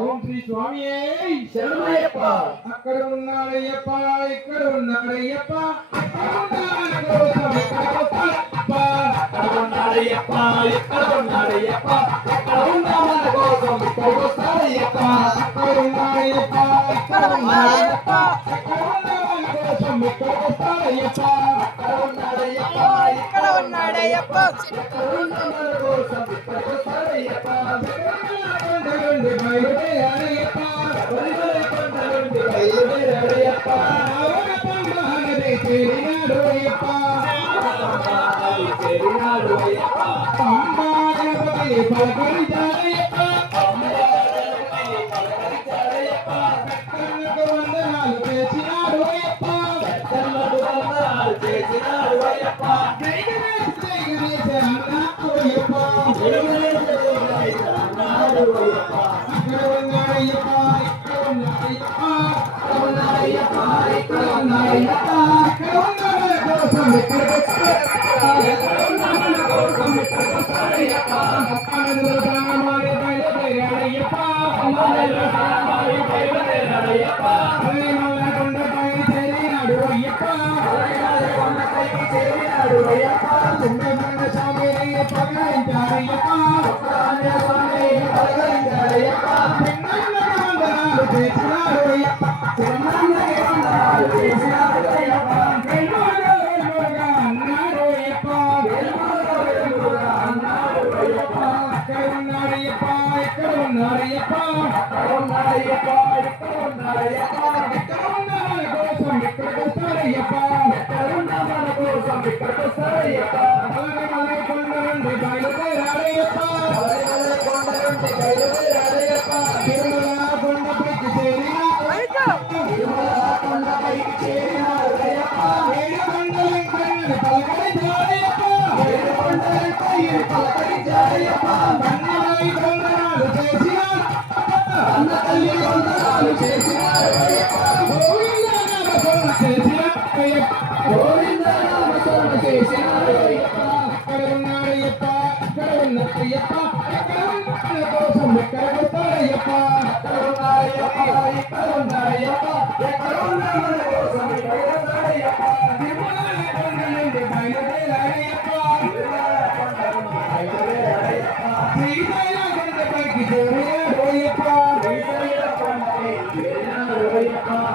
ఓం శ్రీ స్వామి శరణమయ్యప్ప. అక్కడ ఉన్నాడయ్యప్ప, ఇక్కడ ఉన్నాడయ్యప్ప, అక్కడ ఉన్నాడయ్యప్ప, అక్కడ ఉన్నాడయ్యప్ప, ఇక్కడ ఉన్నాడయ్యప్ప, అక్కడ ఉన్నామన్న కోసం ఇక్కడికి వస్తాడయ్యప్ప. అక్కడ ఉన్నాడయ్యప్ప, ఇక్కడ ఉన్నాడయ్యప్ప, అక్కడ ఉన్నామన్న కోసం ఇక్కడికి వస్తాడయ్యప్ప. అక్కడ ఉన్నాడయ్యప్ప, ఇక్కడ ఉన్నాడయ్యప్ప, అక్కడ ఉన్నామన్న కోసం ఇక్కడికి వస్తాడయ్యప్ప. బయలుదేరయ్యప్ప, బయలుదేరయ్యప్ప, చేరినాడయ్యప్ప, చేరినాడయ్యప్ప, పంబా గణపతి పలకరించాడయ్యప్ప, పెద్దలకు వందనాలు చేసినాడు అయ్యప్ప, పెద్దలకు వందనాలు చేసినాడు అయ్యప్ప, జై గణేష్ జై గణేష్ అన్నాడు అయ్యప్ప, జై గణేష్ జై గణేష్ అన్నాడు అయ్యప్ప. ఇక్కడ ఉన్నాడయ్యప్ప, ఇక్కడ ఉన్నాడయ్యప్ప, ఇక్కడ ఉన్నాడయ్యప్ప, ఇక్కడ ఉన్నాడయ్యప్ప, ఇక్కడ ఉన్నాడయ్య కోసం ఇక్కడికి వస్తాడయ్యప్ప. అక్కడలో రామారి బయలుదేరాడయ్యప్ప, బయలుదేరాడయ్యప్ప, కొండపై చేరినాడు అయ్యప్ప, చేరినాడు అయ్యప్ప, తుంగభద్ర స్వామిని పలకరించాడయ్యప్ప, పలకరించాడయ్యప్ప, వందనాలు చేసినాడు అయ్యప్ప, వందనాలు చేసినాడు అయ్యప్ప, అన్నాడు అయ్యప్ప, అన్నాడు అయ్యప్ప, ఇక్కడ ఉన్నాడయ్యప్ప, ఇక్కడ ఉన్నాడయ్యప్ప ఉన్నాడయ్యప్ప ఇక్కడ ఉన్నాడయ్యప్ప ఎక్కడ ఉన్న మన కోసం ఇక్కడికి వస్తాడయ్యప్ప ఎక్కడ ఉన్న మన కోసం ఇక్కడికి వస్తాడయ్యప్ప మలై కొండ నుండి బయలుదేరాడయ్యప్ప మలై కొండ నుండి బయలుదేరాడయ్యప్ప తిరుమల కొండపైకి చేరిన తిరుమల కొండపైకి చేరినాడయ్యప్ప ఏడు కొండలంకని పలకరించాడయ్యప్ప ఏడు కొండలంకని పలకరించాడయ్యప్ప అన్నమై కొండనాలు చేసినాడు అన్న తల్లి కొండనాలు చేసినాడయ్యప్ప గోవింద నామ స్మరణ చేసినాడయ్యప్ప గోవింద నామ స్మరణ చేసినాడయ్యప్ప అక్కడ ఉన్నాడయ్యప్ప అక్కడ ఉన్నయ్యప్ప ఎక్కడ ఉన్న కోసం ఎక్కడ వస్తాడయ్యప్ప అక్కడ ఉన్నాడయ్యప్ప ఇక్కడ ఉన్నాడయ్యప్ప ఎక్కడ ఉన్న మన కోసం ఇక్కడ వస్తాడయ్యప్ప తిరుమల కొండ నుండి బయలుదేరాడయ్యప్ప శ్రీశైల కొండపైకి చేరాడయ్యప్ప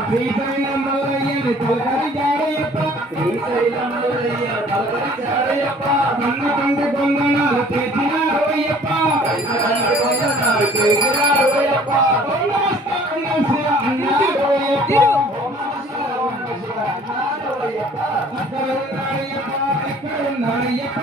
శ్రీశైలం మల్లయ్యని పలకరించాడయ్యప్ప శ్రీశైలం మల్లయ్య పలకరించాడయ్యప్ప కన్న తండ్రి కొందనాలు చేసినాడయ్యప్ప కొందనాలు చేసినాడయ్యప్ప అక్కడ ఉన్నాడయ్యప్ప ఇక్కడ ఉన్నాడయ్యప్ప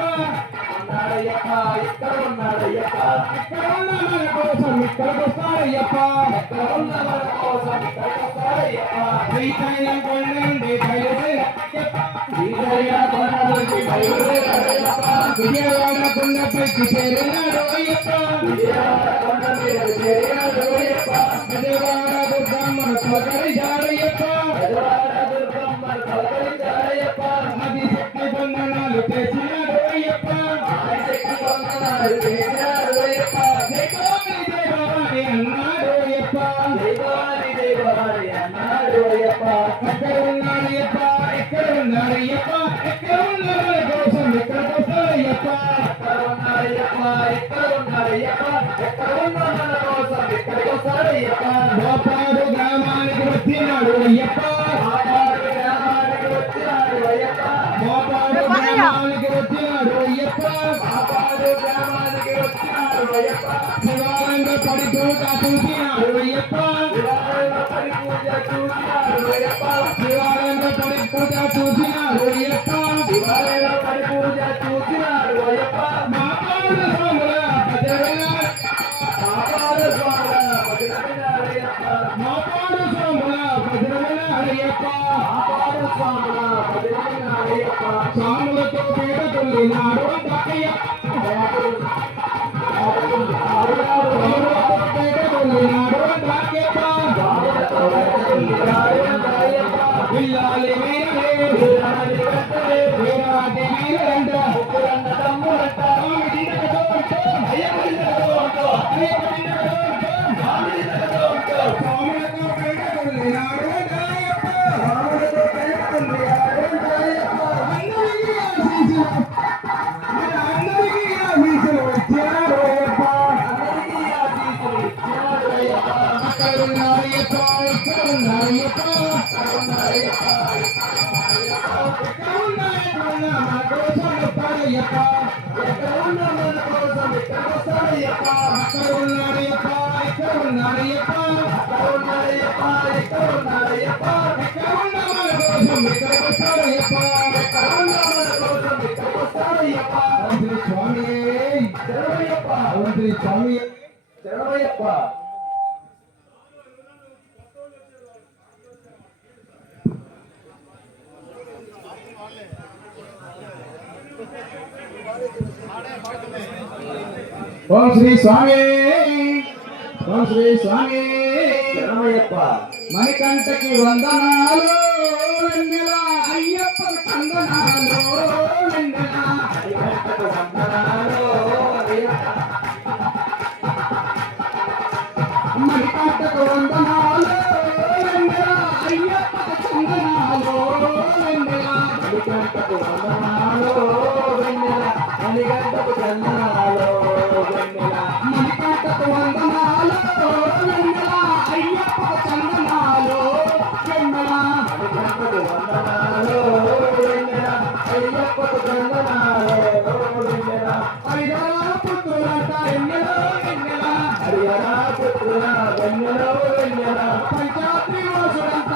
ఇక్కడ ఉన్నాడయ్యప్ప ఎక్కడ ఉన్న మన కోసం ఇక్కడికి వస్తాడయ్యప్ప ఎక్కడ ఉన్న మన కోసం ఇక్కడికి వస్తాడయ్యప్ప శ్రీశైలం కొండ నుండి బయలుదేరాడయ్యప్ప శ్రీశైలం కొండ నుండి బయలుదేరాడయ్యప్ప విజయవాడ కొండపైకి చేరినాడు అయ్యప్ప విజయవాడ కొండ మీద చేరినాడు అయ్యప్ప విజయవాడ దుర్గమ్మను పలకరించాడయ్యప్ప విజయవాడ దుర్గమ్మను పలకరించాడయ్యప్ప అది శక్తి బంధనాలు చేసినాడు అయ్యప్ప శక్తి బంధనాలు చేసినాడు అయ్యప్ప జయభవాని జయభవాని అన్నాడు అయ్యప్ప జయభవాని జయభవాని అన్నాడు అయ్యప్ప అక్కడ ఉన్నాడయ్యప్ప ఎక్కడ ఉన్నాడయ్యప్ప ఎక్కడ ఉన్న మన కోసం ఎక్కడికి వస్తాడయ్యప్ప అక్కడ ఉన్నాడయ్యప్ప ఇక్కడ ఉన్నాడయ్యప్ప ఎక్కడ ఉన్న మన కోసం ఎక్కడికి వస్తాడయ్యప్ప గోపాడు గ్రామానికి వచ్చినాడు అయ్యప్ప గోపాడు గ్రామానికి వచ్చినాడు అయ్యప్ప గోపాడు గ్రామానికి వచ్చినాడు అయ్యప్ప గోపాడు గ్రామానికి వచ్చినాడు అయ్యప్ప శివాలయంలో పడి పూజ చూసినాడు అయ్యప్ప శివాలయంలో పడి పూజ చూసినాడు అయ్యప్ప శివాలయంలో పడి పూజ చూసినాడు అయ్యప్ప శివాలయంలో పడి పూజ చూసినాడు అయ్యప్ప మాపాడు స్వాముల భజన మాపాడు స్వాముల భజన అయ్యప్ప మాపాడు స్వాముల భజన అయ్యప్ప మాపాడు స్వాముల భజన అయ్యప్ప స్వాములతో పేడ తొలినాడు అయ్యప్ప విల్లాలి వీరలే వీరాటి వీరంట ముక్కురంట తమ్మురంట స్వాములతో పేడ తొలినాడు అయ్యప్ప స్వాములతో పేడ తొలినాడు అయ్యప్ప అందరికీ ఆశీస్సులు ఇచ్చాడు అయ్యప్ప అందరికీ ఆశీస్సులు ఇచ్చాడు అయ్యప్ప అక్కడ ఉన్నారయ్యప్ప ఇక్కడ ఉన్నారయ్యప్ప అక్కడ ఉన్నారయ్యప్ప ఎక్కడ ఉన్నారయ్యప్ప మన కోసం వస్తాడయ్యప్ప ఎక్కడ ఉన్న మన కోసం ఇక్కడ వస్తాడయ్యప్ప అక్కడ ఉన్నారయ్యప్ప ఇక్కడ ఉన్నారయ్యప్ప అక్కడ ఉన్నారయ్యప్ప ఇక్కడ ఉన్నారయ్యప్ప ఎక్కడ ఉన్న మన కోసం ఇక్కడికి వస్తాడయ్యప్ప ఎక్కడ ఉన్న మన కోసం ఇక్కడికి వస్తాడయ్యప్ప శ్రీ స్వామి శరణయ్యప్ప శ్రీ స్వామి శరణయ్యప్ప ఓం శ్రీ స్వామి ఓం శ్రీ స్వామి శరణయ్యప్ప మణికంఠకి వందనాలు వెన్నెల అయ్యప్ప చందనాలు వెన్నెల మణికంఠకు వందనాలు మణికంఠకు వందనాలు వెన్నెల అయ్యప్ప చందనాలు వెన్నెల మణికంఠకు వందనాలు వెన్నెల మణికంఠకు చందనాలు వెన్నెల మణికంఠకు వందనాలు వెన్నెల అయ్యప్ప చందనాలు వెన్నెల మణికంఠకు వందనాలు వెన్నెల అయ్యప్పకు చందనాలు వెన్నెల హరిహర పుత్రులంట వెన్నెల వెన్నెల హరిహర పుత్రుల వెన్నెలో వెన్నెల పంచాద్రి వాసుడంత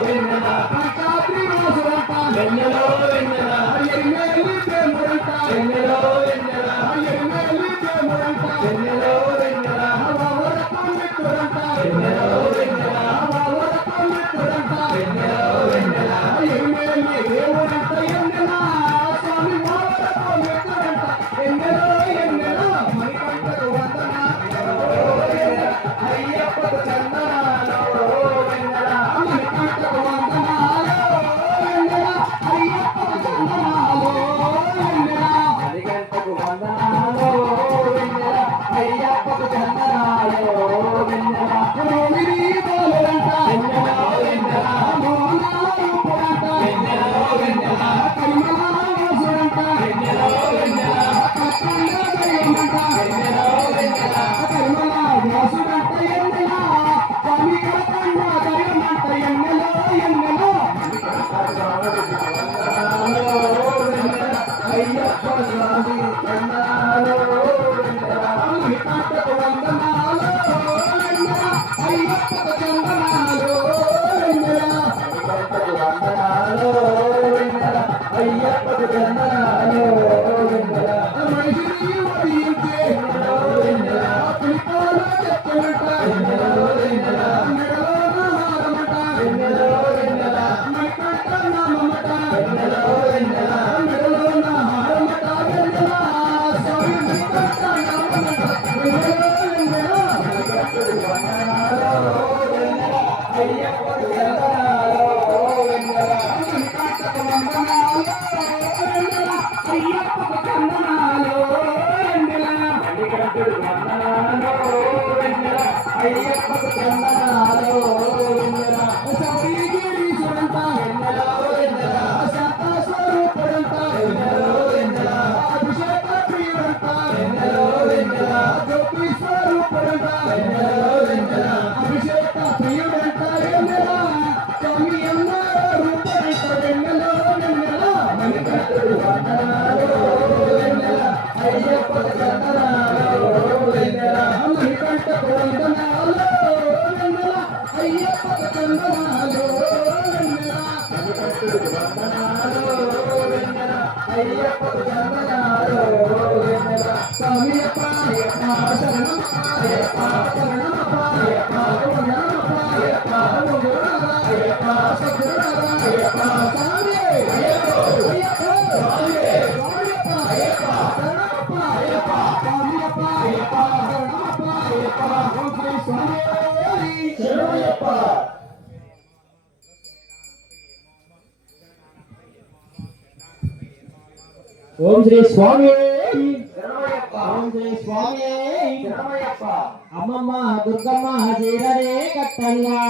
వెన్నెల పంచాద్రి వాసుడంత వెన్నెలో వెన్నెల ఎరిమేలి ప్రేముడంత వెన్నెలో వెన్నెల ఎరిమేలి ప్రేముడంత వెన్నెలో వెన్నెల అవరకం మిత్రుడంత వెన్నెలో వెన్నెల అవరకం మిత్రుడంత వెన్నెలో వెన్నెల ఎరిమేలి దేవుడంత ఎన్నెల స్వామి అవరకం మిత్రుడంట ఎన్నెలో ఎన్నెల మణికంఠకు వందనాలు అయ్యప్పకు చందనాలు వెన్నెల మణికంఠకు వందనాలు వెన్నెల అయ్యప్పకు చందనాలు వెన్నెల మణికంఠకు వందనాలు వెన్నెల అయ్యప్పకు చందనాలు వెన్నెల రోమిని బోలుడంట వెన్నెల వెన్నెల మోనాలు పుడంట వెన్నెల వెన్నెల కరిమల వాసుడంట వెన్నెల వెన్నెల కట్టండ దైవమంట వెన్నెల వెన్నెల కరిమల వాసుడంట ఎన్నెల స్వామి కట్టండ దైవమంట ఎన్నెల ఎన్నెల అయ్యప్ప స్వామి చందనాలు మణికంఠకు వందనాలు వెన్నెల అయ్యప్పకు చందనాలు వెన్నెల మణికంఠకు వందనాలు వెన్నెల అయ్యప్పకు చందనాలు వెన్నెల మనిషిని వదిలించే వెన్నెల పులిపాల చెత్తమట వెన్నెల వెన్నెల మెడలో హారమట వెన్నెల వెన్నెల మణికంఠ నామమట వెన్నెల వెన్నెల మెడలో హారమట వెన్నెల స్వామి మణికంఠ నామమట వెన్నెల వెన్నెల మణికంఠకు వందనాలు వెన్నెల అయ్యప్పకు చందనాలు వెన్నెల మణికంఠకు వందనాలు వెన్నెల అయ్యప్పకు చందనాలు వెన్నెల మణికంఠకు వందనాలు వెన్నెల అయ్యప్పకు చందనాలు వెన్నెల సౌరీగిరీశుడంట వెన్నెల వెన్నెల శాంత స్వరూపుడంట వెన్నెల వెన్నెల అభిషేక ప్రియుడంట వెన్నెల వెన్నెల జ్యోతి స్వరూపుడంట వెన్నెల వెన్నెల అభిషేక ప్రియుడంట వెన్నెల స్వామి ఎన్న రూపుడంట వెన్నెల వెన్నెల మణికంఠకు వందనాలు వెన్నెల అయ్యప్పకు చందనాలు వెన్నెల మణికంఠకు వందనాలు వెన్నెల అయ్యప్పకు చందనాలు వెన్నెల మణికంఠకు వందనాలు వెన్నెల అయ్యప్పకు చందనాలు వెన్నెల స్వామియప్ప అయ్యప్ప శరణమప్ప అయ్యప్ప శరణమప్ప అయ్యప్ప వందనమప్ప అయ్యప్ప వందనారా అయ్యప్ప సద్గురునారా అయ్యప్ప స్వామి అయ్యప్ప అయ్యప్ప స్వామి స్వామియప్ప అయ్యప్ప శరణమప్ప అయ్యప్ప స్వామియప్ప అయ్యప్ప శరణమప్ప అయ్యప్ప ఓం శ్రీ స్వామి శరణమయ్యప్ప ఓం శ్రీ స్వామి శరణమయ్యప్ప ఓం శ్రీ స్వామి శరణమయ్యప్ప అమ్మమ్మ దుర్గమ్మ చీరనే కట్టంగా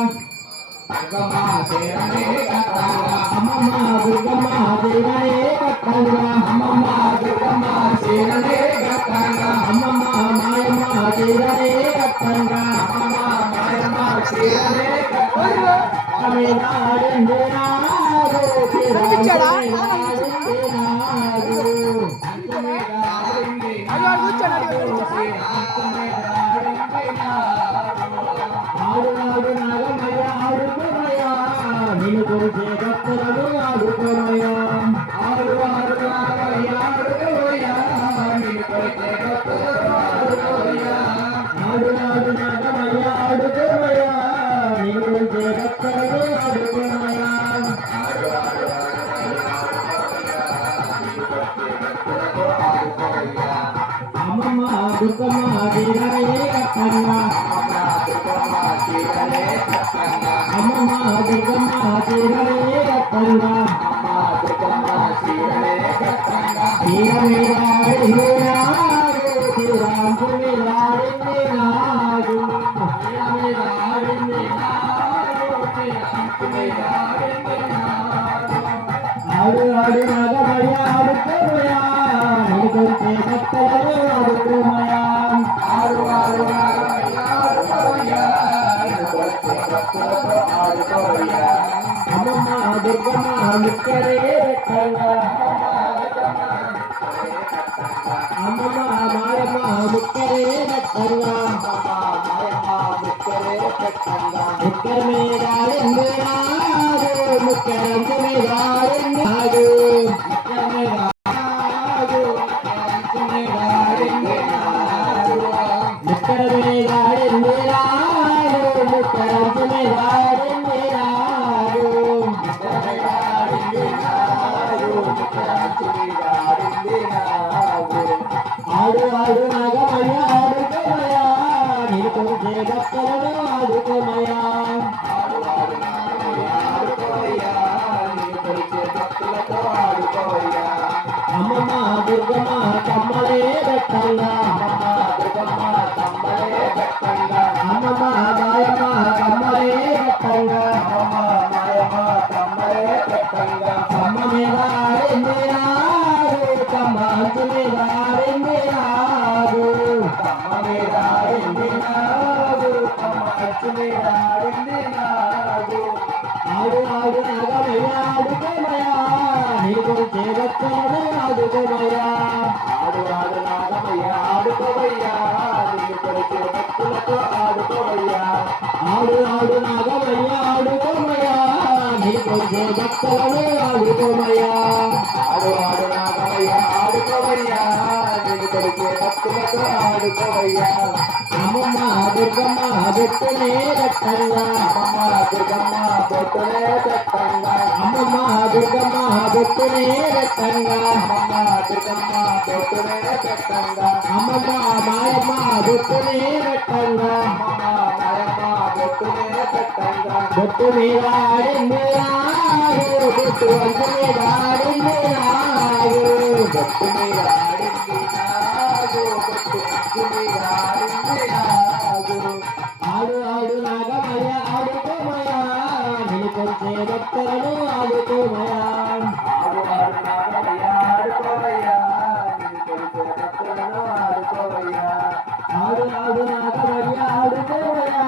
దుర్గమ్మ చీరనే కట్టంగా అమ్మమ్మ దుర్గమ్మ చీరనే కట్టంగా అమ్మమ్మ దుర్గమ్మ చీరనే కట్టంగా అమ్మమ్మ మాయమ్మ చీరనే కట్టంగా అమ్మమ్మ మాయమ్మ చీరనే కట్టంగా అమినాడెందే నాడు చీరనే ఆడు నాగమయ్య ఆడుకోమయ్యా నిన్ను కొరిచే భక్తులను ఆడుకోమయ్యా ఆడు నాగమయ్య ఆడుకోమయ్యా నిన్ను కొరిచే భక్తులను ఆడుకోమయ్యా ఆడు నాగమయ్య ఆడుకోమయ్యా నిన్ను కొరిచే భక్తులను ఆడుకోమయ్యా అమ్మమ్మ దుర్గమ్మ చీరనే కట్టంగా అమ్మమ్మ దుర్గమ్మ చీరనే కట్టంగా చీర మీద ఆడినాడు శ్రీరాముడు మీద ఆడినాడు చీర మీద ఆడు ఆడు నాగమయ్య ఆడుకోమయ్యా నిన్ను కొరిచే భక్తులను ఆడుకోమయ్యా ఆడు నాగమయ్య ఆడుకోమయ్యా నిన్ను కొరిచే భక్తులను ఆడుకోమయ్యా అమ్మమ్మ దుర్గమ్మ ముక్కరే పెట్టంగా అమ్మమ్మ మాయమ్మ ముక్కరే పెట్టంగా ముక్కర మీద ఆడిందినాడు ముక్కరంచు మీద ఆడిందినాడు ముక్కర మీద ఆడు ముక్కరంచు మీద ఆడిందినాడు ముక్కర మీద ఆడిందినాడు ముక్కరంచు మీద ఆడిందినాడు ముక్కర మీద ఆడిందినాడు ముక్కరంచు మీద ఆడిందినాడు ఆడు ఆడు నాగమయ్య ఆడుకోమయ్యా నేను కొంచె భక్తులను ఆడుకోమయ్యా ఆడు ఆడు నాగమయ్య ఆడుకోమయ్యా నేను కొంచె భక్తులతో ఆడుకోమయ్యా అమ్మమ్మ దుర్గమ్మ కమ్మలే పెట్టంగా అమ్మమ్మ దుర్గమ్మ కమ్మలే పెట్టంగా అమ్మమ్మ మాయమ్మ కమ్మలే పెట్టంగా అమ్మమ్మ మాయమ్మ కమ్మలే పెట్టంగా అమ్మ మీద ఆడిందినాడు కమ్మ అంచు మీద ఆడిందినాడు కమ్మ మీద ఆడిందినాడు కమ్మ అంచు మీద ఆడిందినాడు ఆడు ఆడు నాగమయ్య ఆడుకోమయ్యా నీ గురించి భక్తులను ఆడుకోమయ్యా ఆడు ఆడు నాగమయ్య ఆడుకోమయ్యా నీ గురించి భక్తులతో ఆడుకోమయ్యా ఆడు ఆడు నాగమయ్య ఆడుకోమయ్యా నీ గురించి భక్తులను ఆడుకోమయ్యా ఆడు ఆడు నాగమయ్య ఆడుకోమయ్యా నీ గురించి భక్తులతో ఆడుకోమయ్యా అమ్మమ్మ దుర్గమ్మ బొట్టునే పెట్టంగా అమ్మమ్మ దుర్గమ్మ బొట్టునే పెట్టంగా అమ్మమ్మ దుర్గమ్మ బొట్టునే పెట్టంగా అమ్మమ్మ దుర్గమ్మ బొట్టునే పెట్టంగా అమ్మమ్మ మాయమ్మ బొట్టునే పెట్టంగా అమ్మమ్మ మాయమ్మ బొట్టునే పెట్టంగా బొట్టు మీద ఆడిందినాడు బొట్టు అంచు మీద ఆడిందినాడు బొట్టు మీద ఆడిందినాడు బొట్టు అంచు మీద ఆడిందినాడు ఆడు ఆడు నాగమయ్య ఆడుకోమయ్యా నేను కొంచె భక్తులను ఆడుకోమయ్యా ఆడు ఆడు నాగమయ్య ఆడుకోమయ్యా నేను కొంచె భక్తులను ఆడుకోమయ్యా ఆడు ఆడు నాగమయ్య ఆడుకోమయ్యా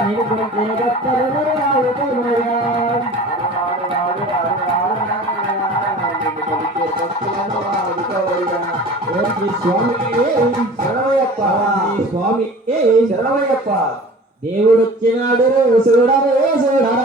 నేను కొంచె భక్తులను ఆడుకోమయ్యా ఆడు ఆడు ఆడు ఆడు నాగమయ్య నేను కొంచె భక్తులను ఆడుకోమయ్యా ఓం శ్రీ స్వామి శరణమయ్యప్ప స్వామి శరణమయ్యప్ప దేవుడు వచ్చినాడు చూడరు చూడరా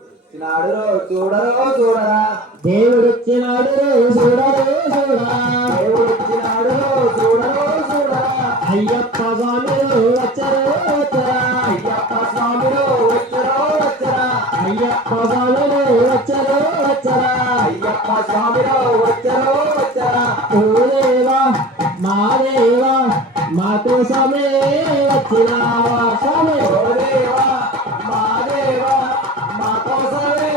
వచ్చినాడు చూడరు చూడరా దేవుడు వచ్చినాడు చూడరు చూడరా దేవుడు వచ్చినాడు చూడరు చూడరా అయ్యప్ప స్వామిలో వచ్చరు వచ్చరా అయ్యప్ప స్వామిలో వచ్చరు వచ్చరా అయ్యప్ప స్వామిలో వచ్చరు వచ్చరా అయ్యప్ప స్వామిలో వచ్చరు వచ్చరా ఓ దేవా మా దేవా మా కోసమే వచ్చినావా స్వామి ఓ దేవా మా దేవా మా కోసమే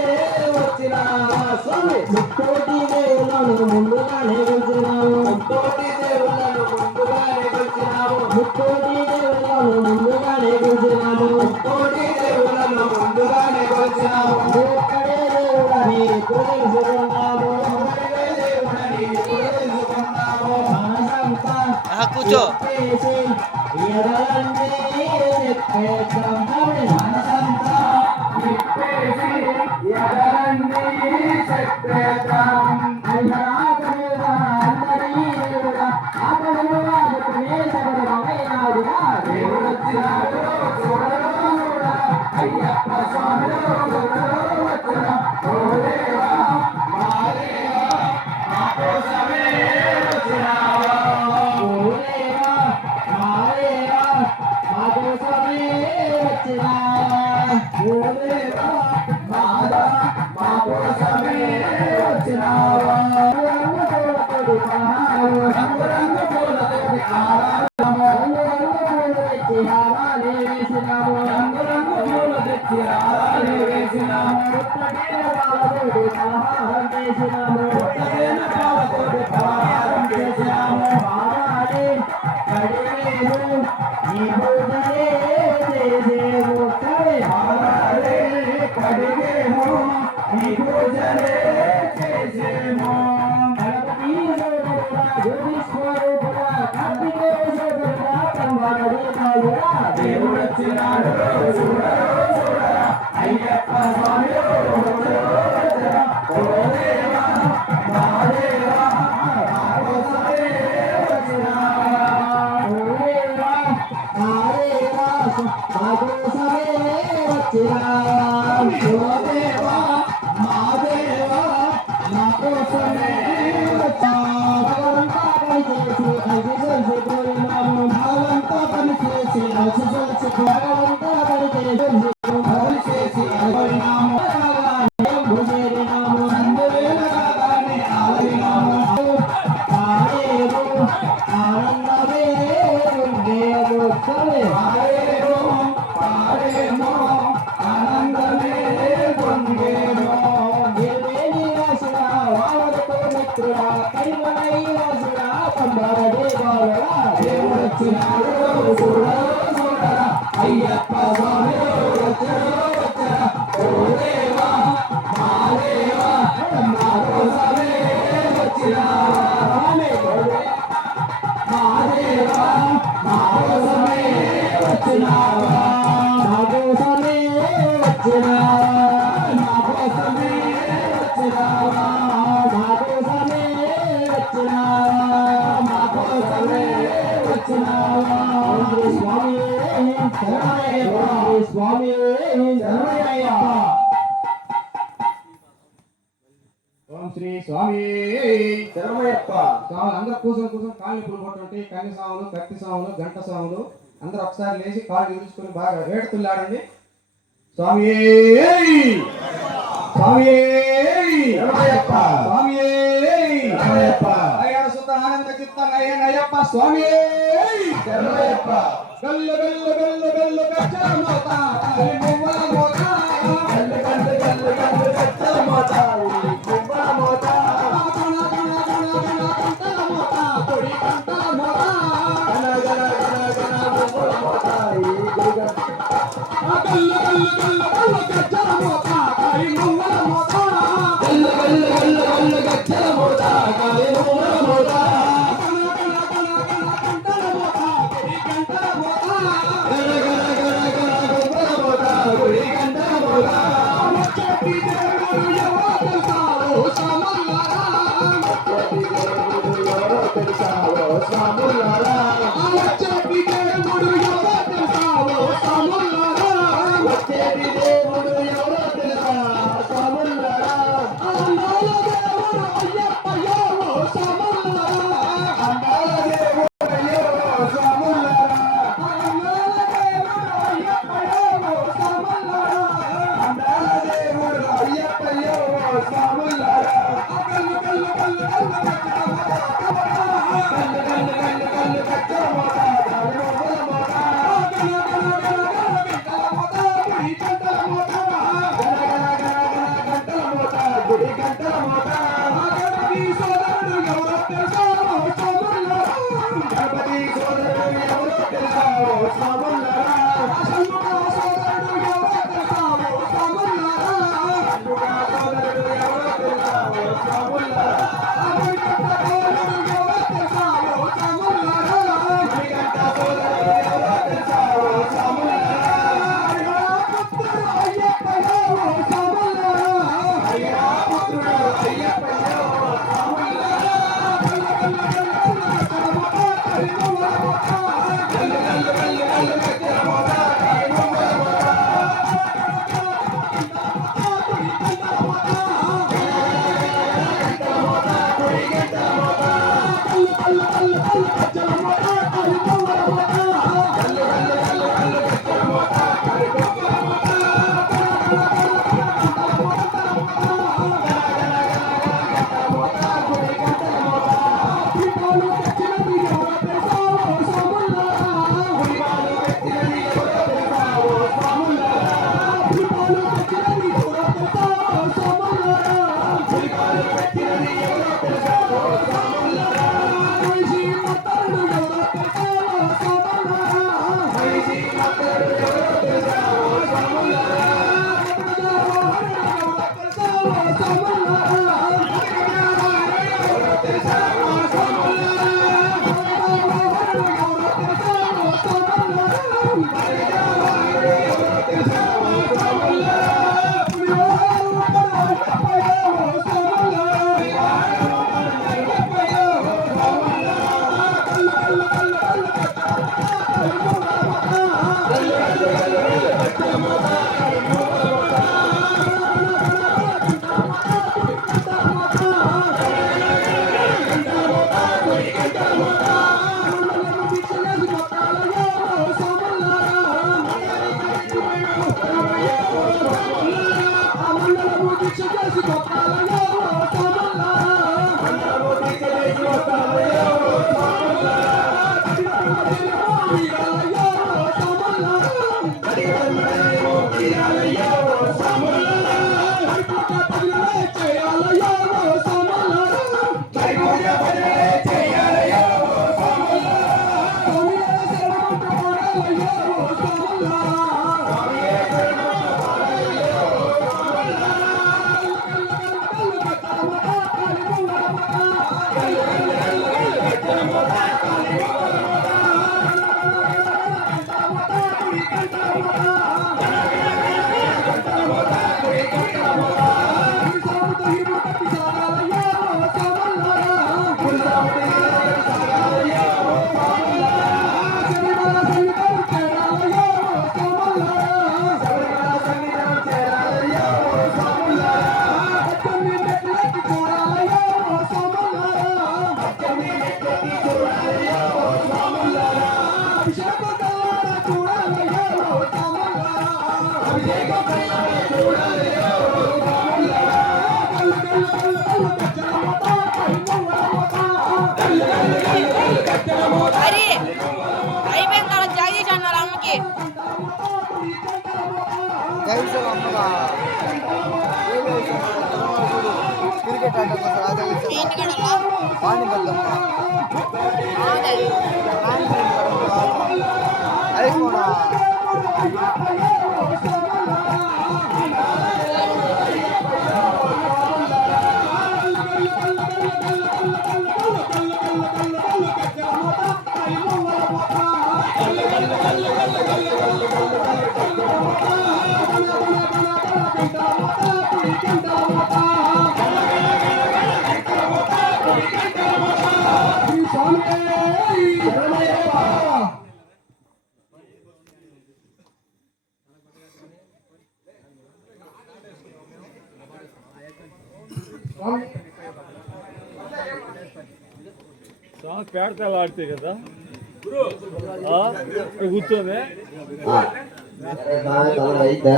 వచ్చినావా స్వామి ముక్కోటి దేవులను ముందుగానే కొలిచినావు ముక్కోటి దేవులను ముందుగానే కొలిచినావు ముక్కోటి దేవులను ముందుగానే కొలిచినావు ముక్కోటి దేవులను ముందుగానే కొలిచినావు ఒక్కడే దేవుడని తెలుసుకున్నాము ఒక్కడే దేవుడని తెలుసుకున్నాము మనసంతా కూర్చో ఎదలండి చెప్పేద్దాం మనసంతా చెప్పేసి ఎదలండి చెప్పేద్దాం అయ్యాకముగా అందరి దేవుడా ఆకముగా ఆదుకునే సగమైనాడుగా దేవుడు వచ్చినాడు చూడరు చూడరా అయ్యప్ప స్వామిలో చూడరు వచ్చరా ఓ దేవా మా దేవా మా కోసమే వచ్చినావా ఓ దేవా మా దేవా మా కోసమే వచ్చినావా ఓ దేవా మాదా మా కోసమే వచ్చినావా రంగు పూలతోటి రంగు రంగు పూలతోటి ఆరాధము రంగు రంగు పూలు తెచ్చి హారాలే వేసినాము రంగు రంగు పూలు తెచ్చి హారాలే వేసినాము పుట్టగిన పాలతోటి పలహారం చేసినాము పుట్టగిన పాలతోటి పలహారం చేసినాము పాదాలే కడిగేము నీ పూజలే చేసేము సరే పాదాలే కడిగేము నీ పూజలే చేసేము గణపతి సోదరుడా జ్యోతిస్వరూపుడా కార్తికేశ్వరుడా కంబగడినాడురా దేవుడు వచ్చినాడు చూడరు చూడరా అయ్యప్ప స్వామిలో వచ్చరా ఓ దేవా మా దేవా మా కోసమే వచ్చినావా ఓ దేవా మా దేవా మా కోసమే దేవా మా దేవా మా కోసమే భగవంతా పనిచేసి భగవంతా పనిచేసి భగవంతా పనిచేసి భుజేరినాము అందువేళ కాగానే ఆలరినాము ఆనందమే పాడేమో ఆనందమే పొందేమో దేవేని రాసుడా వాడతో మిత్రుడా కరిమలై రాసుడా పంబార దేవాలరా దేవుడొచ్చినాడు చూడరా చూడరా అయ్యప్ప స్వామి వచ్చరా వచ్చరా ఓ దేవా మా దేవా మా కోసమే వచ్చినావా మా దేవా మా కోసమే వచ్చినావా మా కోసమే వచ్చినావా మా కోసమే వచ్చినావా మా కోసమే వచ్చినావా మా కోసమే వచ్చినావా స్వామి శరణయ్యప్ప స్వామి శరణయ్యప్ప ఓం శ్రీ స్వామి శరణయ్యప్ప స్వాములు అందరూ కూర్చొని కాళ్ళు ఇప్పుడు కొట్టుంటే కన్ని సాములు కత్తి సాములు గంట సాములు అందరూ ఒకసారి లేచి కాళ్ళు విరుచుకొని బాగా వేడుతుల్లాడండి. స్వామి స్వామి శరణయ్యప్ప స్వామి శరణయ్యప్ప అయ్యాడు సుత ఆనంద చిత్తం అయ్యప్ప స్వామి శరణయ్యప్ప గల్లు గల్లు గల్లు గల్లు గచ్చల మోత మువ్వల మోత గల్లు గల్లు గల్లు గల్లు గచ్చల మోత మువ్వల మోత గణ గణ గణ గణ కంటల మోత పొడి కంటల మోత గణ గణ గణ గణ మువ్వల మోత ఈ గురుగ గల్లు గల్లు గల్లు గల్లు గచ్చల మోత కాయి మువ్వల మోత గల్లు గల్లు గల్లు గల్లు గచ్చల మోత కాలి మువ్వల మోత గణ గణ గణ గణ కంటల మోత పొడి కంటల మోత గణ గణ గణ గణ మువ్వల మోత గుడి గంట మోత వచ్చేటి దేవుడు ఎవరో తెలుసావో సామల్లారా వచ్చేటి దేవుడు ఎవరో తెలుసావో స్వాములారా వచ్చేటి దేవుడు ఎవరో తెలుసావో సామల్లారా వచ్చేటి దేవుడు ఎవరో తెలుసా స్వాములారా అందాల దేవుడు అయ్యప్పయ్యో సామల్లారా అందాల దేవుడు ఎవరో స్వాములారా అందాల దేవుడు అయ్యప్పయ్యో సామల్లారా అందాల దేవుడు అయ్యప్పయ్యో స్వాములారా కల్లు కల్లు కల్లు కల్లు గల్లు గల్లు గల్లు గల్లు గచ్చల మోత కాలి మువ్వల మోత గణ గణ గణ గణ గంటల మోత పొడి కంటల మోత గణ గణ గణ గణ గంటల మోత గుడి గంటల మోత గణపతి సోదరుడు ఎవరో తెలుసావో సామల్లారా గణపతి సోదరుడు ఎవరో తెలుసావో స్వాములారా షణ్ముఖ సోదరుడు ఎవరో తెలుసావో సామల్లారా అందుగా సోదరుడు ఎవరో తెలుసావో స్వాములారా అమరికట్ట సోదరుడు ఎవరో తెలుసావో సామల్లారా మణికంఠ సోదరుడు ఎవరో తెలుసావో స్వాములారా హరిహర పుత్రుడు అయ్యప్పయ్యో సామల్లారా అయ్యా పుత్రుడు అయ్యప్పయ్యో స్వాములారా గల్లు గల్లు గల్లు గల్లు గచ్చల మోత కాలి మువ్వల మోత గంటల మోత గుడి గంటల మోత గల్లు గల్లు గల్లు గల్లు గచ్చల మోత కాలి మువ్వల మోత గుడి గంటల మోత దీపాలు తెచ్చినది ఎవరో తెలుసావో సామల్లారా గుడివాలు వ్యక్తిని ఎవరో తెలుసావో స్వాములారా దీపాలు తెచ్చినది ఎవరో తెలుసావో సామల్లారా గుడివాలు వ్యక్తిని ఎవరో తెలుసావో స్వాములారా మనిషి మత్తరుడు ఎవరో తెలుసావో సామల్లారా మనిషి మాత్రుడు ఎవరో తెలుసావో స్వాములారా ఎవరో తెలుసావో సామల్లారా ఎవరో తెలుసావో స్వాములారా ఎవరో తెలుసావో స్వాములారా అయ్యప్పయ్యో స్వాములారా గల్లు గల్లు గల్లు గల్లు గచ్చల మోత కాలి మరి అయిపోయిన తర్వాత జగదీష్ అన్నారు అమ్మకి క్రికెట్ ఆడటం అది కూడా పేడతాలు ఆడితే కదా కూర్చోండి అయితే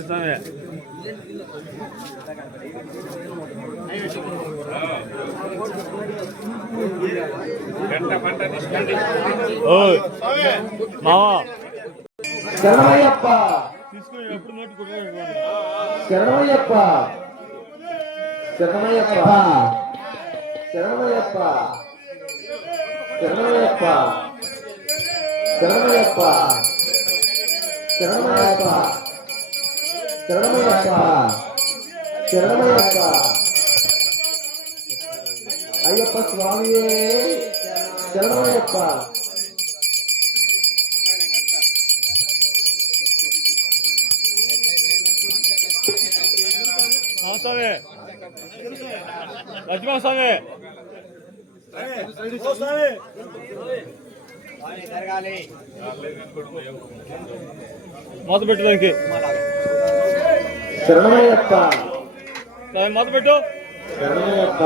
సరే మావా శరణమయ్యప్ప తీసుకుని ఎప్పుడు నోటి శరణమయ్యప్ప శరణమయ్యప్ప శరణమయ్యప్ప శరణమయ్యప్ప శరణమయ్యప్ప శరణమయ్యప్ప శరణమయ్యప్ప శరణమయ్యప్ప అయ్యప్ప స్వామియే శరణమయ్యప్ప స్వామి లక్ష్మణ స్వామి మొదలు పెట్టడానికి శరణమయ్యప్ప మొదలు పెట్టు శరణమయ్యప్ప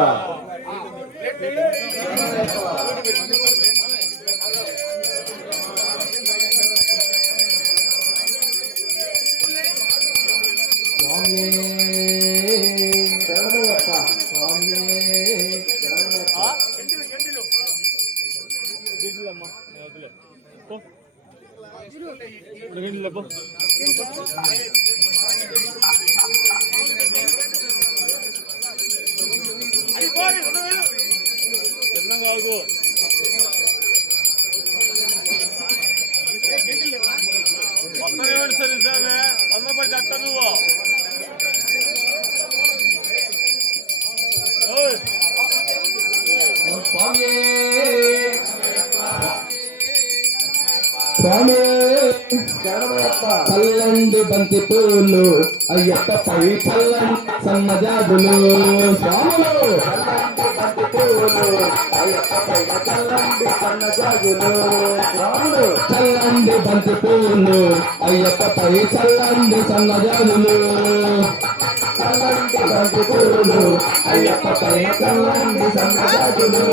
చల్లండి బంతి పూలు అయ్యప్పపై చల్లండి సన్నజాజులు స్వాములు బంతి పూలు అయ్యప్పపై చల్లండి సన్నజాజులు స్వాములు చల్లండి బంతి పూలు అయ్యప్పపై చల్లండి సన్నజాజులు చల్లండి బంతి పూలు అయ్యప్ప పైన చల్లండి సన్నజాజులు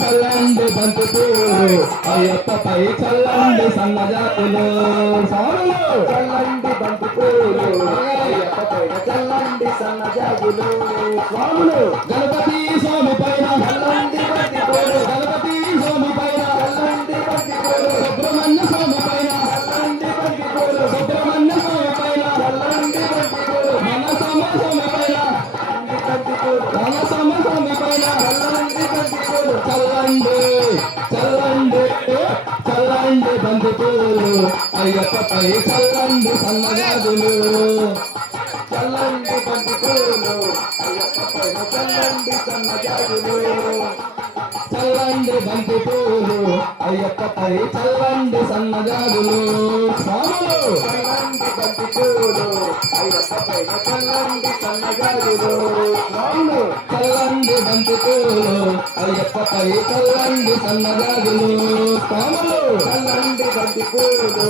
చల్లండి బంతి పూలు అయ్యప్ప పై చల్లండి సన్నజాజులు చల్లండి బంతి పూలు అయ్యప్ప పైన చల్లండి సన్నజాజులు స్వాములు గణపతి స్వామి పైన చల్లండి బంతి పూలు గణపతి స్వామి పైన చల్లండి బంతి పూలు సుబ్రహ్మణ్య స్వామి పైన చల్లండి బంతి పూలు సుబ్రహ్మణ్య స్వామి పైన చల్లండి బంతి పూలు మనసమ్మ స్వామి పైన మనసమ్మ స్వామి పైన చల్లండి బంతి పూలు చల్లండి చల్లండి చల్లండి బంతి పూలు అయ్యప్ప పై చల్లండి సన్నజాజులు చల్లండి బంతి పూలు అయ్యప్ప పైన చల్లండి సన్నజాజులు చల్లండి బంతి పూలు అయ్యప్ప పై చల్లండి సన్నజాజులు స్వాములు చల్లండి బంతి పూలు అయ్యప్ప పైన చల్లండి సన్నజాజులు స్వాములు చల్లండి బంతి పూలు అయ్యప్ప పై చల్లండి సన్నజాజులు స్వాములు చల్లండి బంతి పూలు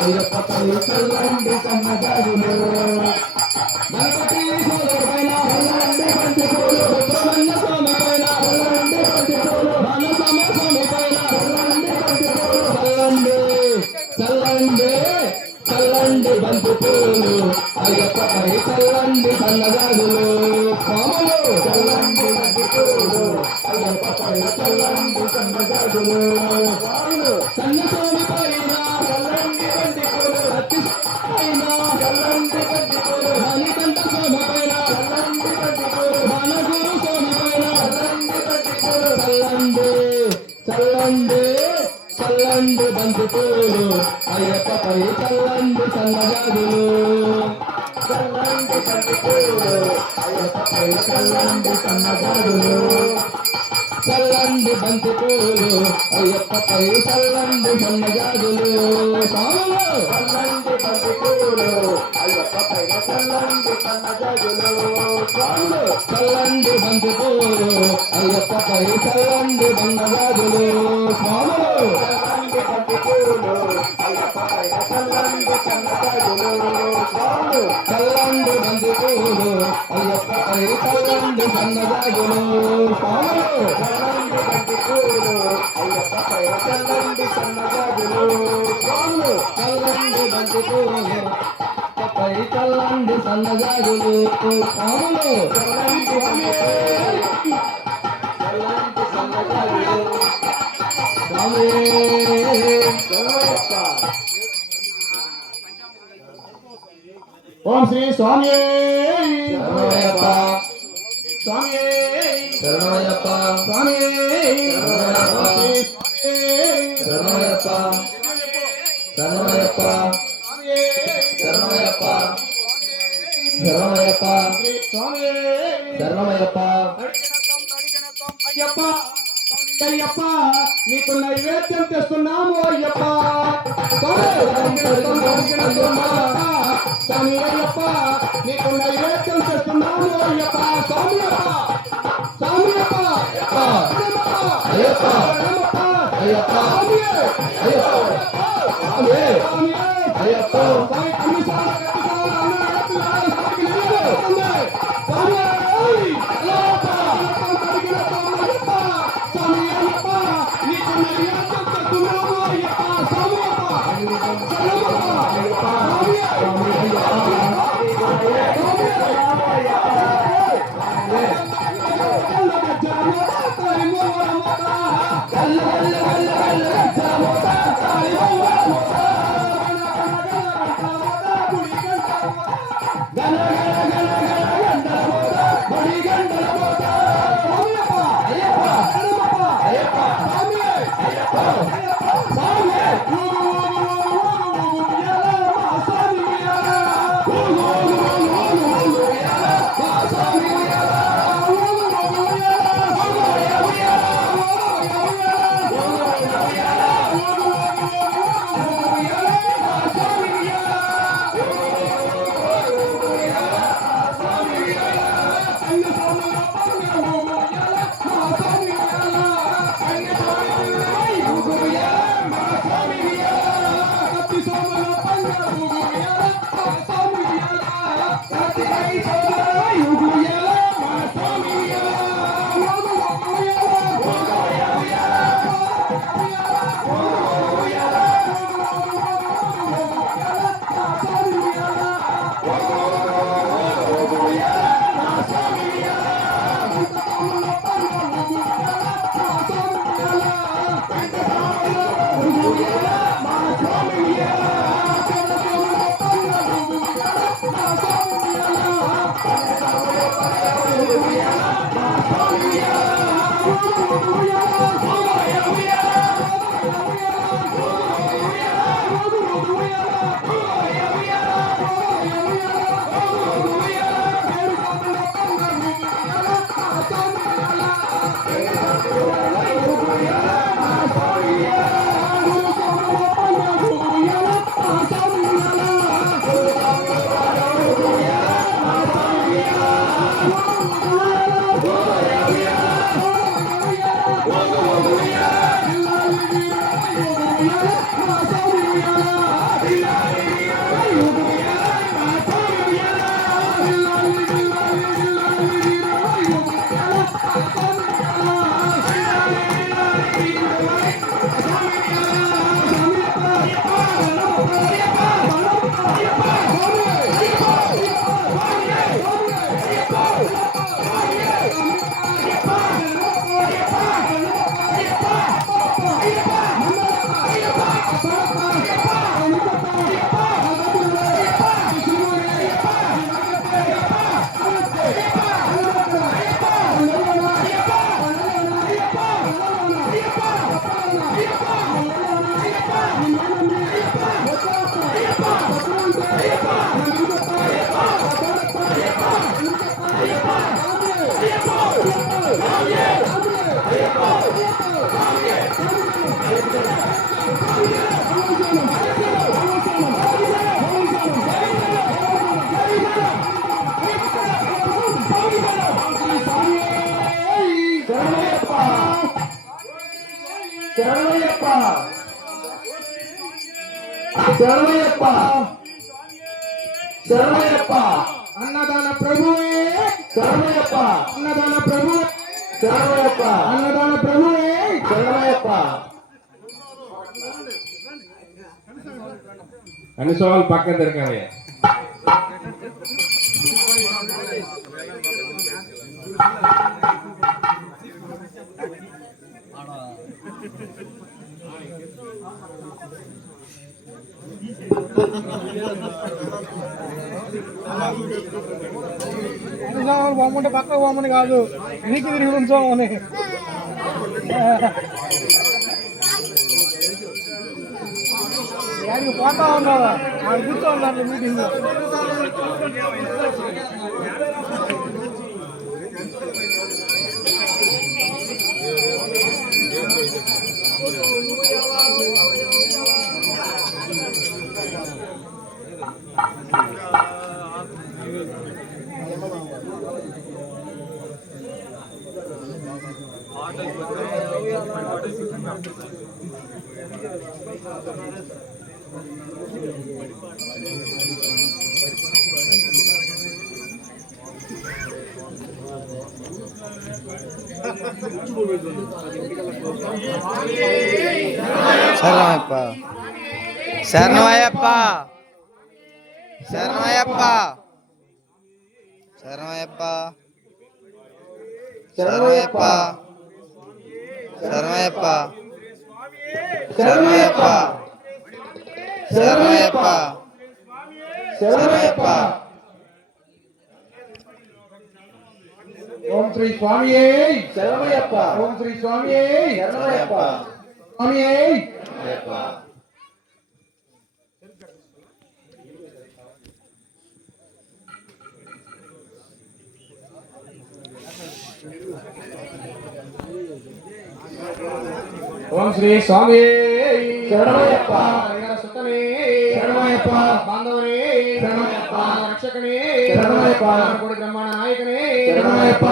అయ్యప్ప పై చల్లండి సన్నజాజులు గణపతి స్వామి పైన చల్లండి బంతి పూలు సుబ్రహ్మణ్య స్వామి పైన చల్లండి బంతి పూలు మనసమ్మ స్వామి పైన చల్లండి బంతి పూలు చల్లండి చల్లండి బంతి పూలు అయ్యప్ప పై చల్లండి సన్నజాజులు స్వాములు చల్లండి బంతి పూలు అయ్యప్ప పై చల్లండి సన్నజాజులు స్వాములు సన్న స్వామి పైన చల్లండి బంతి పూలు అతి పైన చల్లండి బంతి పూలు మణికంఠ స్వామి పైన చల్లండి బంతి పూలు మనగురు స్వామి పైన చల్లండి బంతి పూలు చల్లండి చల్లండి చల్లండి బంతి పూలు అయ్యప్ప పై చల్లండి సన్నజాజులు చల్లండి బంతి పూలు అయ్యప్ప పై చల్లండి సన్నజాజులు చల్లండి బంతి పూలు అయ్యప్ప పై చల్లండి సన్నజాజులు స్వాములు చల్లండి బంతి పూలు అయ్యప్ప పైన చల్లండి సన్నజాజులు స్వాములు చల్లండి బంతి పూలు అయ్యప్ప పై చల్లండి సన్నజాజులు స్వాములు చల్లండి బంతి పూలు అయ్యప్ప పైన చల్లండి సన్నజాజులు స్వాములు చల్లండి బంతి పూలు అయ్యప్ప పై చల్లండి సన్నజాజులు స్వాములు చల్లండి బంతి పూలు అయ్యప్ప పై చల్లండి సన్నజాజులు స్వాములు చల్లండి బంతి పూలు పై చల్లండి సన్నజాజులు స్వాములు చల్లండి సన్నజాజులు స్వామి ఓం శ్రీ స్వామి శరణమయ్యప్ప స్వామి శరణమయ్యప్ప స్వామి శరణమయ్యప్ప శరణమయ్యప్ప శరణమయ్యప్ప శరణమయ్యప్ప స్వామి శరణమయ్యప్ప అయ్యప్ప అయ్యప్ప నీకు నైవేద్యం తెస్తున్నాము అయ్యప్ప స్వామి అయ్యప్ప నీకు నైవేద్యం తెస్తున్నాము అయ్యప్ప స్వామి స్వామి అయ్యప్ప అయ్యప్ప అయ్యప్ప శరణయ్యప్ప శరణయ్యప్ప అన్నదాన ప్రభువే శరణయ్యప్ప అన్నదాన ప్రభువే శరణయ్యప్ప అన్నదాన ప్రభువే శరణయ్యప్ప అన్ని సవాళ్ళు పక్కన దొరకాలి. పోమంటే పక్క పోమని కాదు, వెనక్కి తిరిగి ఉంచామని. యాడికి పోతా ఉన్నారా? ఆయన కూర్చో ఉన్నారు మీటింగ్. శరణమయ్యప్ప శరణమయ్యప్ప శరణమయ్యప్ప శరణమయ్యప్ప శరణమయ్యప్ప శరణమయ్యప్ప శరణమయ్యప్ప శరణమయ్యప్ప శరణమయ్యప్ప. ఓం శ్రీ స్వామి శరణయ్యప్ప ఓం శ్రీ స్వామి శరణయ్యప్ప స్వామి. ఓం శ్రీ స్వామి శరణయ్యప్ప సుతమే శరణయ్యప్ప బాంధవనే శరణయ్యప్ప రక్షకనే శరణయ్యప్ప కొడి బ్రహ్మాండ నాయకనే శరణయ్యప్ప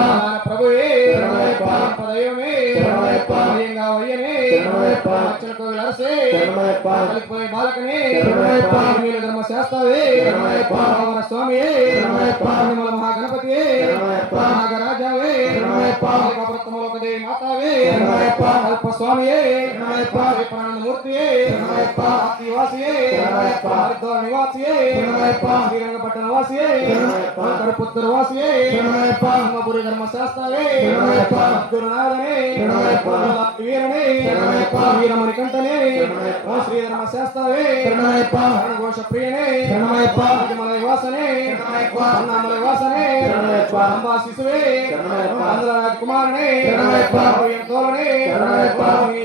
ప్రభువే శరణయ్యప్ప దైవమే శరణయ్యప్ప అయ్యంగా వయ్యనే శరణయ్యప్ప అర్చనకు విలాసే శరణయ్యప్ప కలిపోయి బాలకనే శరణయ్యప్ప నీల ధర్మశాస్త్రవే శరణయ్యప్ప రావణ స్వామియే శరణయ్యప్ప నిర్మల మహాగణపతియే శరణయ్యప్ప నాగరాజావే శరణయ్యప్ప ప్రథమలోకదేవి మాతావే శరణయ్యప్ప అల్ప స్వామియే శరణయ్యప్ప ప్రాణమూర్తియే శరణయ్యప్ప ఆదివాసియే శరణయ్యప్ప హరిద్వార నివాసియే శరణయ్యప్ప శ్రీరంగపట్టణ వాసియే శరణయ్యప్ప కరుపుత్తర వాసియే శరణయ్యప్ప ధర్మపురి ధర్మశాస్త్రవే శరణయ్యప్ప గురునాథనే శరణయ్యప్ప వీరనే శరణయ్యప్ప వీరమణికంఠనే శరణయ్యప్ప శ్రీ ధర్మశాస్త్రవే శరణయ్యప్ప ఘోష ప్రియనే శరణయ్యప్ప మలై వాసనే శరణయ్యప్ప అన్నామలై వాసనే శరణయ్యప్ప అంబా శిశువే శరణయ్యప్ప ఆంధ్రరాజ కుమారనే శరణయ్యప్ప తోరణే శరణయ్యప్ప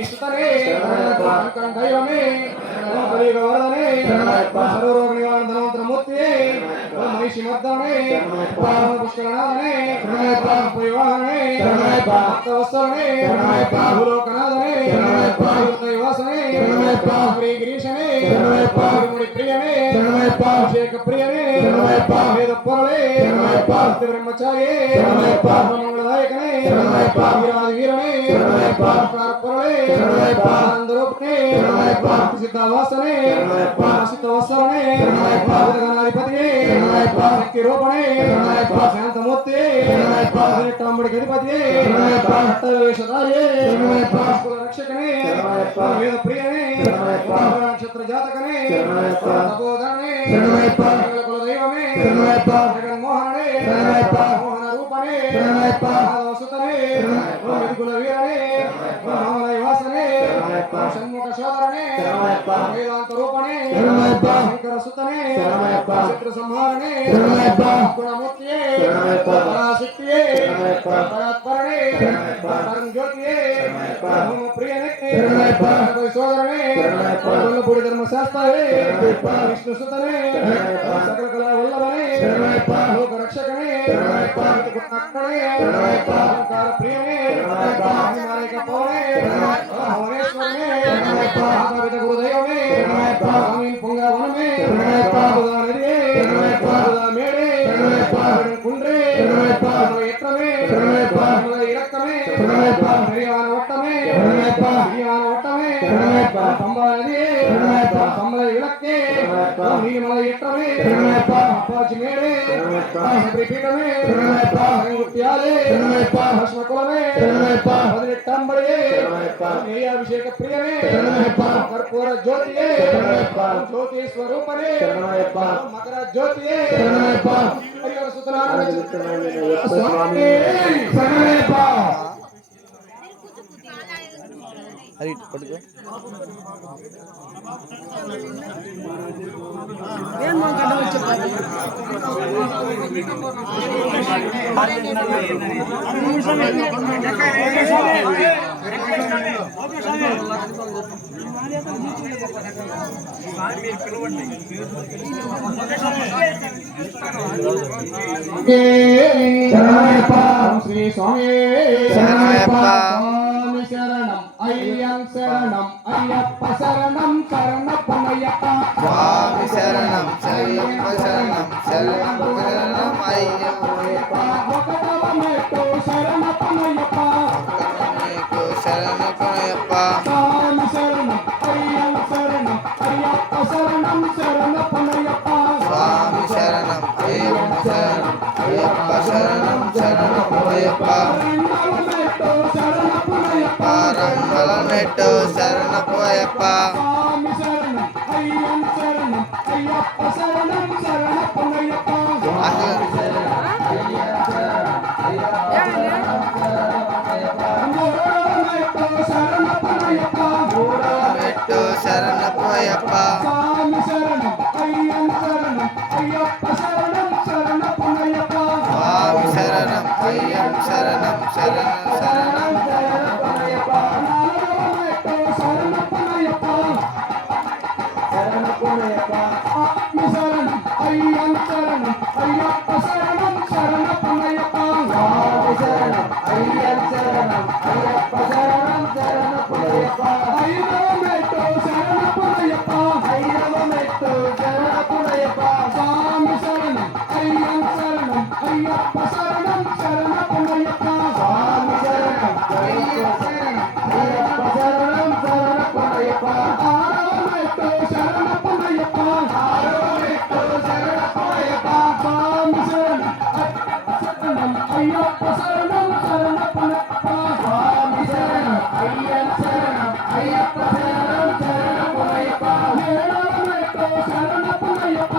సుతనే శరణయ్యప్ప అంకం దైవమే కలియుగ వరదనే శరణయ్యప్ప సర్వరోగ నివారణ ధనవంతర మూర్తియే మహిషి మర్దనే పుష్కరనాథనే పరివాహనే భక్తవత్సలనే భూలోకనాథనే దైవాసనే గిరీశనే తిరుముడి ప్రియనే అభిషేక ప్రియనే వేద పొరలే బ్రహ్మచారియే మంగళదాయకనే వీరాది వీరనే పొరలే ఆనందరూపనే సిద్ధవాసనే సిద్ధవత్సలనే గణాధిపతియే శక్తి రూపణే శాంతమూర్తి తమ్ముడి గణపతియే వేషధారియే రక్షకనే వేద ప్రియనే నక్షత్ర జాతకనే తపోధనే కులదైవమే జగన్మోహనే మోహన రూపనే సుతనే కుల వీరనే వాసనే షణ్ముఖ శోధరనే వేదాంత రూపణే శంకర సుతనే శత్రు సంహారణే గుణమూర్తియే పరాశక్తియే పరాత్పరణే పరం జ్యోతియే ప్రియనే సోదరనే కొల్లపూడి ధర్మశాస్త్రవే విష్ణు సుతనే సకల కళా వల్లభనే లోక రక్షకనే అలంకార ప్రియనే హిమాలయ పవనే భువనేశ్వరనే ఆకవిత గురుదైవమే స్వామి పొంగవనమే నదియే May Day కుండ్రే ఎత్రమే ఇరక్కమే హరియాన వట్టమే Pamba నదియే Pamba విలక్కే Neelimala ఎట్టమే Apache May Day శ్రీపీఠమే ముత్యాలే భస్మకులమే పదినెట్టంబడియే నేయాభిషేక ప్రియమే కర్పూర జ్యోతియే జ్యోతి స్వరూపనే మకర జ్యోతియే హరిహర సుతనారాయణ స్వామి శరణమయ్యప్ప. అది పడుకో శ్రీ స్వామి శరణమయ్యప్ప. స్వామి శరణం అయ్యం శరణం అయ్యప్ప శరణం శరణప్పనయ్యప్ప స్వామి శరణం శరణప్ప శరణం శరణం శరణం అయ్యప్ప ఒకటవ మెట్టు శరణప్పనయ్యప్ప నీకు శరణప్పయ్యప్ప స్వామి శరణం అయ్యం శరణం అయ్యప్ప శరణం శరణప్పనయ్యప్ప స్వామి శరణం అయ్యప్ప శరణం అయ్యప్ప శరణం శరణప్పయ్యప్ప రెండవ మెట్టు శరణప్పనయ్యప్ప రంగల మెట్టు శరణప్పయ్యప్ప స్వామి శరణం అయ్యం శరణం అయ్యప్ప శరణం శరణప్పనయ్యప్ప మెట్టు శరణప్పయ్యప్ప స్వామి శరణం అయ్యం శరణం అయ్యప్ప శరణం శరణప్పనయ్యప్ప స్వామి శరణం అయ్యం శరణం శరణం శరణం శరణప్పనయ్యప్ప నాలుగవ మెట్టు శరణప్పనయ్యప్ప శరణప్పనయ్యప్ప స్వామి శరణం అయ్యం శరణం అయ్యప్ప శరణం శరణప్పనయ్యప్ప స్వామి శరణం అయ్యం శరణం అయ్యప్ప శరణం శరణప్పనయ్యప్ప ఐదవ మెట్టు శరణప్పనయ్యప్ప ఐదవ మెట్టు శరణప్పనయ్యప్ప స్వామి శరణం అయ్యం శరణం అయ్యప్ప శరణం శరణప్పనయ్యప్ప స్వామి శరణం అయ్యం శరణం అయ్యప్ప శరణం శరణప్పనయ్యప్ప ఆరవ మెట్టు శరణప్పనయ్యప్ప ఆరవ మెట్టు శరణప్పనయ్యప్ప స్వామి శరణం అయ్యప్ప శరణం శరణప్పనయ్యప్ప స్వామి శరణం అయ్యం శరణం అయ్యప్ప శరణం శరణప్పనయ్యప్ప ఏడవ మెట్టు శరణప్పనయ్యప్ప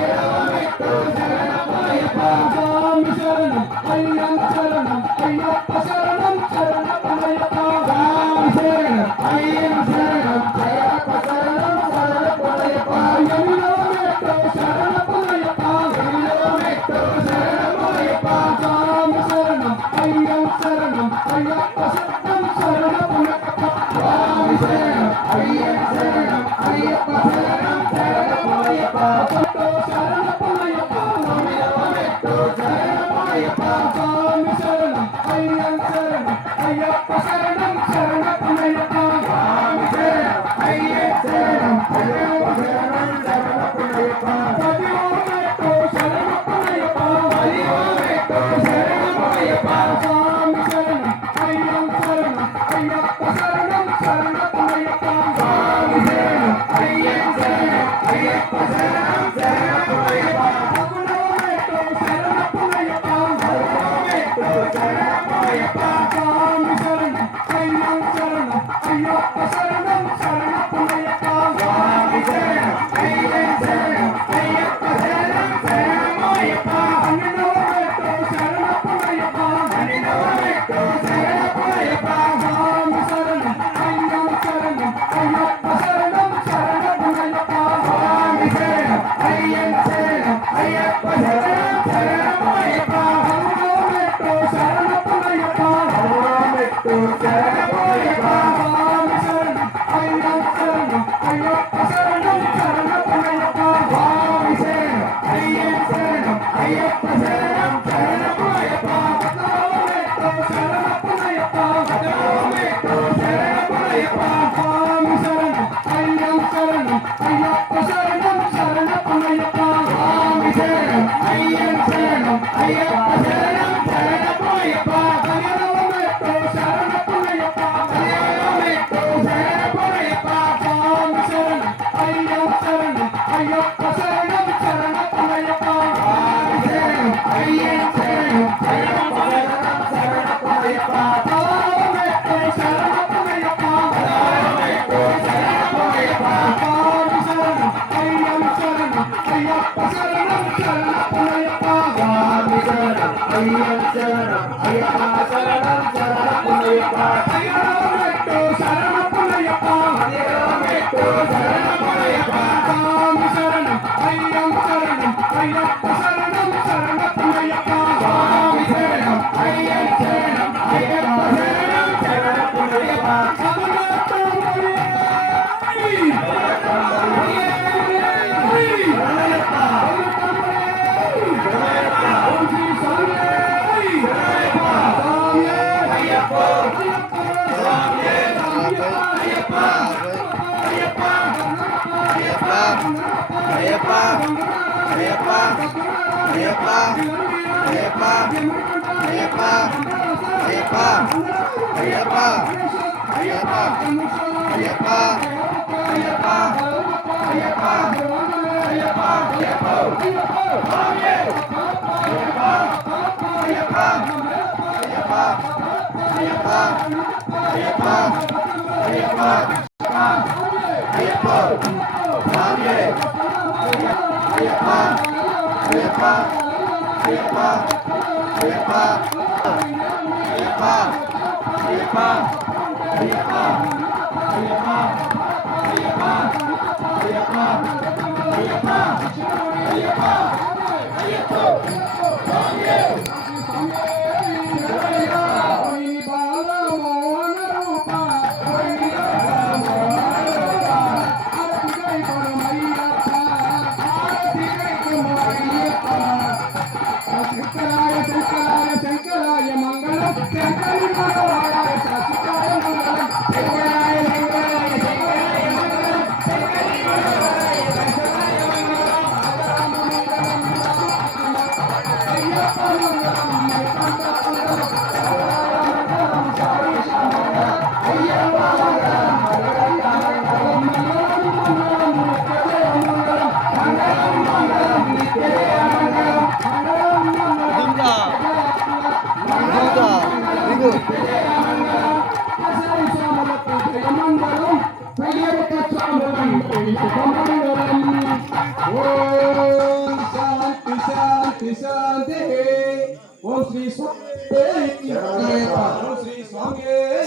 ఏడవ మెట్టు శరణప్పనయ్యప్ప స్వామి శరణం అయ్యం శరణం అయ్యప్ప శరణం శరణప్పనయ్యప్ప స్వామి శరణం అయ్యం శరణం అయ్యప్ప శరణం శరణప్పనయ్యప్ప ఎనిమిదవ మెట్టు శరణప్పనయ్యప్ప ఎనిమిదవ మెట్టు శరణప్పనయ్యప్ప స్వామి శరణం అయ్యం శరణం అయ్యప్ప శరణం శరణప్పనయ్యప్ప స్వామి శరణం అయ్యం శరణం అయ్యప్ప శరణం శరణప్పనయ్యప్ప మెట్టు శరణప్పనయ్యప్ప తొమ్మిదవ మెట్టు శరణప్పనయ్యప్ప స్వామి శరణం అయ్యం శరణం అయ్యప్ప శరణం శరణప్పనయ్యప్ప స్వామి శరణం అయ్యం శరణం అయ్యప్ప శరణం శరణప్పనయ్యప్ప పదివ మెట్టు శరణప్పనయ్యప్ప పదివ మెట్టు శరణప్పనయ్యప్ప స్వామి శరణం అయ్యం శరణం అయ్యప్ప శరణం శరణప్పనయ్యప్ప స్వామి శరణం అయ్యం శరణం అయ్యప్ప శరణం శరణప్పనయ్యప్ప పదకొండవ మెట్టు శరణప్పనయ్యప్ప పదకొండవ మెట్టు శరణప్పనయ్యప్ప స్వామి శరణం అయ్యం శరణం అయ్యప్ప శరణం శరణప్పనయ్యప్ప స్వామి శరణం అయ్యం శరణం అయ్యప్ప శరణం శరణప్పనయ్యప్ప పన్నెండవ మెట్టు శరణప్పనయ్యప్ప పన్నెండవ మెట్టు శరణప్పనయ్యప్ప స్వామి శరణం అయ్యం శరణం అయ్యప్ప శరణం శరణప్పనయ్యప్ప స్వామి శరణం అయ్యం శరణం అయ్యప్ప శరణం శరణప్పనయ్యప్ప పదమూడవ మెట్టు శరణప్పనయ్యప్ప పదమూడవ మెట్టు శరణప్పనయ్యప్ప స్వామి శరణం అయ్యం శరణం అయ్యప్ప శరణం శరణప్పనయ్యప్ప స్వామి శరణం అయ్యం శరణం అయ్యప్ప శరణం శరణప్పనయ్యప్ప పదమూడవ మెట్టు శరణప్పనయ్యప్ప పదమూడవ మెట్టు శరణప్పనయ్యప్ప స్వామి శరణం అయ్యం శరణం అయ్యప్ప శరణం శరణప్పనయ్యప్ప స్వామి శరణం అయ్యం శరణం అయ్యప్ప శరణం శరణప్పనయ్యప్ప పదిహేనవ మెట్టు శరణప్పనయ్యప్ప పదిహేనవ మెట్టు శరణప్పనయ్యప్ప స్వామి శరణం అయ్యం శరణం అయ్యప్ప శరణం శరణమయ్యప్ప అయ్యప్ప శరణం శరణమయ్యప్ప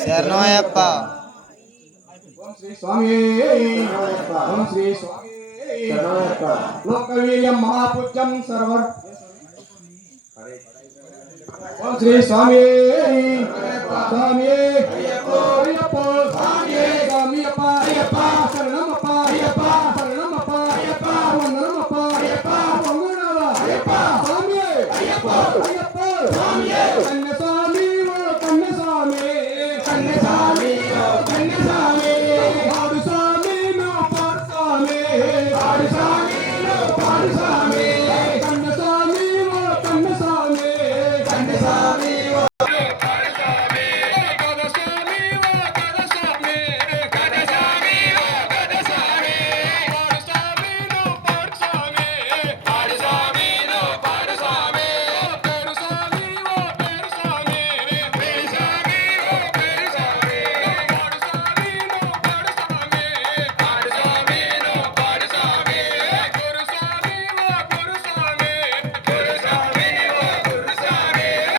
శరణమయ్యప్ప లోకవీర్యం మహాపుజ్యం సర్వర్ ఓం శ్రీ స్వామి స్వామి అయ్యప్ప స్వామి